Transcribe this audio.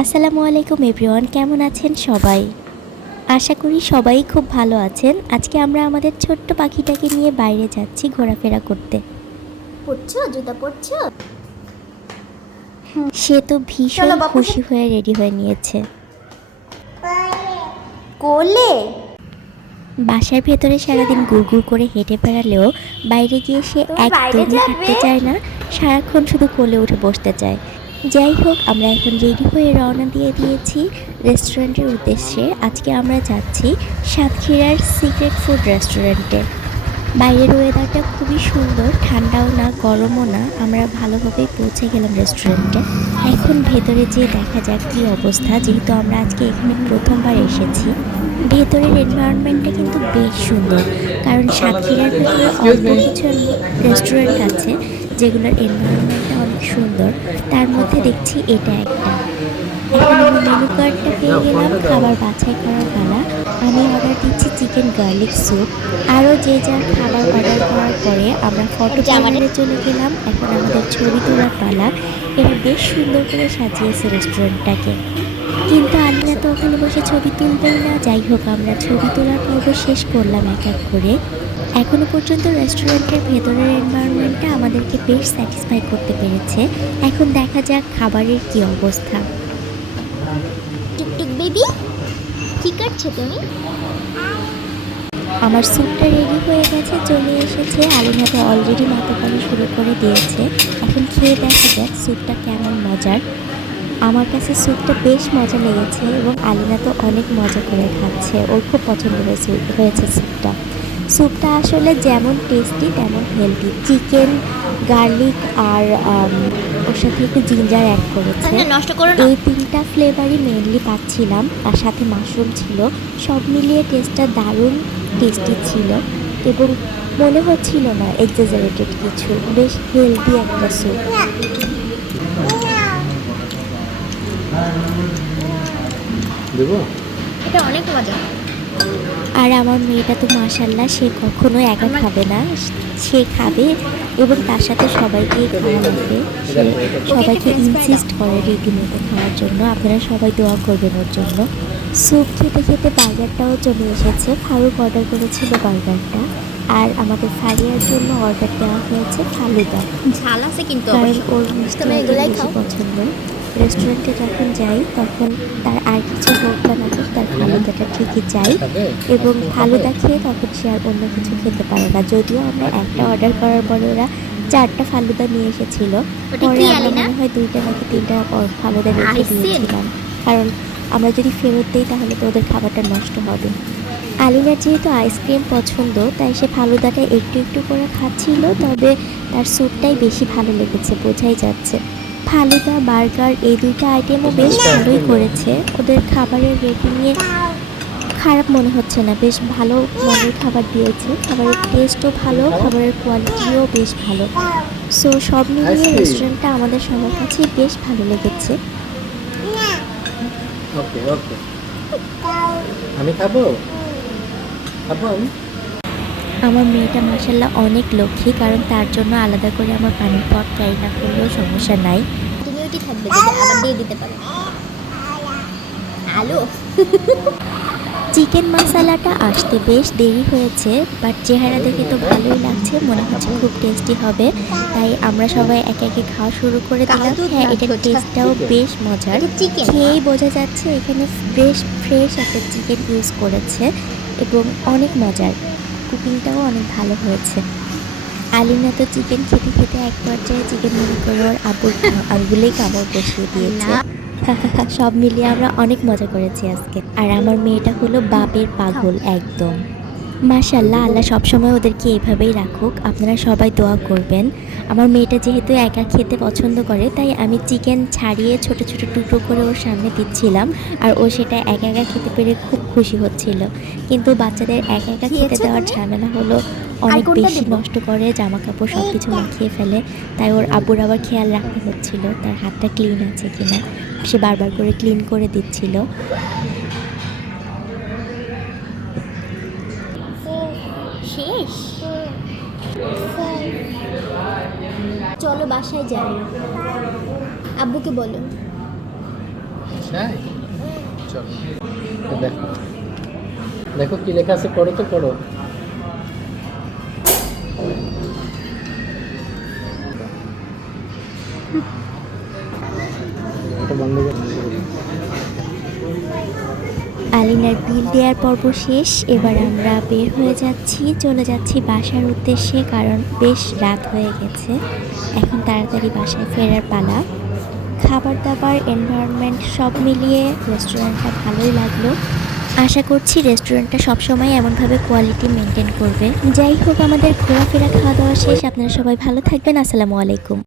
আসসালামু আলাইকুম এভরিওয়ান কেমন আছেন সবাই? আশা করি সবাই খুব ভালো আছেন। আজকে আমরা আমাদের ছোট্ট পাখিটাকে নিয়ে বাইরে যাচ্ছি ঘোরাফেরা করতে। পড়ছো? জুতা পড়ছো? সে তো ভীষণ খুশি হয়ে রেডি হয়ে নিয়েছে। কোলে? বাসার ভেতরে সারাদিন গুড়গুড় করে হেঁটে বেড়ালেও বাইরে গিয়ে সে একদমই হাঁটতে চায় না। সারাক্ষণ শুধু কোলে উঠে বসতে চায়। যাই হোক আমরা এখন রেডি হয়ে রওনা দিয়ে দিয়েছি রেস্টুরেন্টের উদ্দেশ্যে। আজকে আমরা যাচ্ছি সাতক্ষীরার সিক্রেট ফুড রেস্টুরেন্টে। বাইরের ওয়েদারটা খুবই সুন্দর, ঠান্ডাও না, গরমও না। আমরা ভালোভাবেই পৌঁছে গেলাম রেস্টুরেন্টে। এখন ভেতরে যেয়ে দেখা যাক কী অবস্থা, যেহেতু আমরা আজকে এখানে প্রথমবার এসেছি। ভেতরের এনভায়রনমেন্টটা কিন্তু বেশ সুন্দর, কারণ সাতক্ষীরার ভেতরে অল্প কিছু রেস্টুরেন্ট আছে। যেগুলোর এনভায়রনমেন্টটা অনেক সুন্দর তার মধ্যে দেখছি এটা একটা। এখন আমি মেনু কার্ডটা পেয়ে গেলাম খাবার বাছাই করার পালা। আমি অর্ডার দিচ্ছি চিকেন গার্লিক স্যুপ আরও যে যার খাবার অর্ডার করার পরে আমরা ফটো ক্যামেরায় চলে গেলাম এখন আমাদের ছবি তোলার পালা। এরা বেশ সুন্দর করে সাজিয়েছে রেস্টুরেন্টটাকে কিন্তু আলিনা তো ওখানে বসে ছবি তুলবেই না যাই হোক আমরা ছবি তোলার পর্ব শেষ করলাম এক এক করে। এখনও পর্যন্ত রেস্টুরেন্টের ভেতরের এনভায়রনমেন্টটা আমাদেরকে বেশ স্যাটিসফাই করতে পেরেছে। এখন দেখা যাক খাবারের কি অবস্থা। টুকটুক বেবি কি করছ তুমি? আমার স্যুপটা রেডি হয়ে গেছে চলে এসেছে। আলিনা তো অলরেডি মাথা পানি শুরু করে দিয়েছে। এখন খেয়ে দেখা যাক স্যুপটা কেমন মজার। আমার কাছে স্যুপটা বেশ মজা লেগেছে এবং আলিনা তো অনেক মজা করে খাচ্ছে। ওর খুব পছন্দ হয়েছে হয়েছে স্যুপটা। স্যুপটা আসলে যেমন টেস্টি তেমন হেলদি চিকেন গার্লিক আর ওর সাথে একটু জিঞ্জার অ্যাড করেছে। আচ্ছা, নষ্ট করো না। এই তিনটা ফ্লেভারই মেনলি পাচ্ছিলাম আর সাথে মাশরুম ছিল। সব মিলিয়ে টেস্টটা দারুণ টেস্টি ছিল এবং মনে হচ্ছিল না এক্সাজারেটেড কিছু। বেশ হেলদি একটা স্যুপ দেবো? এটা অনেক মজা। আর আমার মেয়েটা তো মাসাল্লাহ সে কখনো একা খাবে না। সে খাবে এবং তার সাথে সবাইকেই খাওয়া লাগবে সে সবাইকে ইনসিস্ট করে রীতিমতো খাওয়ার জন্য। আপনারা সবাই দোয়া করবেন ওর জন্য। স্যুপ খেতে খেতে বার্গারটাও চলে এসেছে। ফারুক অর্ডার করেছিল বার্গারটা। আর আমাদের ফারিয়ার জন্য অর্ডার দেওয়া হয়েছে ফালুদা। ঝাল আছে কিন্তু ওর? পছন্দ। রেস্টুরেন্টে যখন যাই তখন তার আর কিছু হোক বা না হোক তার ফালুদাটা ঠিকই চাই এবং ফালুদা খেয়ে তখন সে আর অন্য কিছু খেতে পারে না। যদিও আমরা একটা অর্ডার করার পরে ওরা চারটা ফালুদা নিয়ে এসেছিল। পরে আমরা মনে হয় দুইটা নাকি তিনটা ফালুদা রেখে দিয়েছিলাম। কারণ আমরা যদি ফেরত দিই তাহলে তো ওদের খাবারটা নষ্ট হবে। আলিনার যেহেতু আইসক্রিম পছন্দ তাই সে ফালুদাটা একটু একটু করে খাচ্ছিল তবে তার স্যুপটাই বেশি ভালো লেগেছে বোঝাই যাচ্ছে। ফালুদা বার্গার এই দুইটা আইটেমও বেশ ভালোই করেছে। ওদের খাবারের রেটিং রেটিংয়ে খারাপ মনে হচ্ছে না। বেশ ভালো মনের খাবার দিয়েছে। খাবারের টেস্টও ভালো খাবারের কোয়ালিটিও বেশ ভালো। সো সব মিলিয়ে রেস্টুরেন্টটা আমাদের সবার কাছে বেশ ভালো লেগেছে। ওকে ওকে আমি খাব? খাব আমি? আমার মেয়েটা মাসাল্লাহ অনেক লক্ষ্মী কারণ তার জন্য আলাদা করে আমার পানির পট ক্যারি না করলেও সমস্যা নাই। তুমি ওইটি থাকবে আবার দিয়ে দিতে পারো। আলু। চিকেন মশালাটা আসতে বেশ দেরি হয়েছে বাট চেহারা দেখে তো ভালোই লাগছে মনে হচ্ছে খুব টেস্টি হবে। তাই আমরা সবাই একে একে খাওয়া শুরু করে দিলাম। হ্যাঁ এটার টেস্টটাও বেশ মজার। খেয়েই বোঝা যাচ্ছে এখানে ফ্রেশ ফ্রেশ একটা চিকেন ইউজ করেছে এবং অনেক মজার। কুকিংটাও অনেক ভালো হয়েছে। আলিনা তো চিকেন খেতে খেতে এক পর্যায়ে চিকেন মনে করে ওর আবুর আবুগুলোই কামড় বসিয়ে দিয়েছে। সব মিলিয়ে আমরা অনেক মজা করেছি আজকে। আর আমার মেয়েটা হলো বাপের পাগল একদম। মাশাল্লাহ আল্লাহ সবসময় ওদেরকে এইভাবেই রাখুক। আপনারা সবাই দোয়া করবেন। আমার মেয়েটা যেহেতু একা খেতে পছন্দ করে তাই আমি চিকেন ছাড়িয়ে ছোট ছোট টুকরো করে ওর সামনে দিচ্ছিলাম। আর ও সেটা একা একা খেতে পেরে খুব খুশি হচ্ছিল। কিন্তু বাচ্চাদের একা একা খেতে দেওয়ার ঝামেলা হলো অনেক বেশি? নষ্ট করে জামা কাপড় সব কিছু মাখিয়ে ফেলে। তাই ওর আব্বুর আবার খেয়াল রাখতে হচ্ছিল তার হাতটা ক্লিন আছে কিনা। সে বারবার করে ক্লিন করে দিচ্ছিল। শেষ চলো বাসায় যাই। আব্বুকে বলো। দেখো। দেখো কি লেখা আছে পড়ো তো পড়ো বন্ধ করে বন্ধ করে। আলিনার বিল দেওয়ার পর্ব শেষ। এবার আমরা বের হয়ে যাচ্ছি, চলে যাচ্ছি বাসার উদ্দেশ্যে কারণ বেশ রাত হয়ে গেছে। এখন তাড়াতাড়ি বাসায় ফেরার পালা। খাবার দাবার এনভায়রনমেন্ট সব মিলিয়ে রেস্টুরেন্টটা ভালোই লাগল। আশা করছি রেস্টুরেন্টটা সবসময় এমনভাবে কোয়ালিটি মেনটেন করবে। যাই হোক, আমাদের ঘোরাফেরা খাওয়া দাওয়া শেষ। আপনারা সবাই ভালো থাকবেন। আসসালামু আলাইকুম।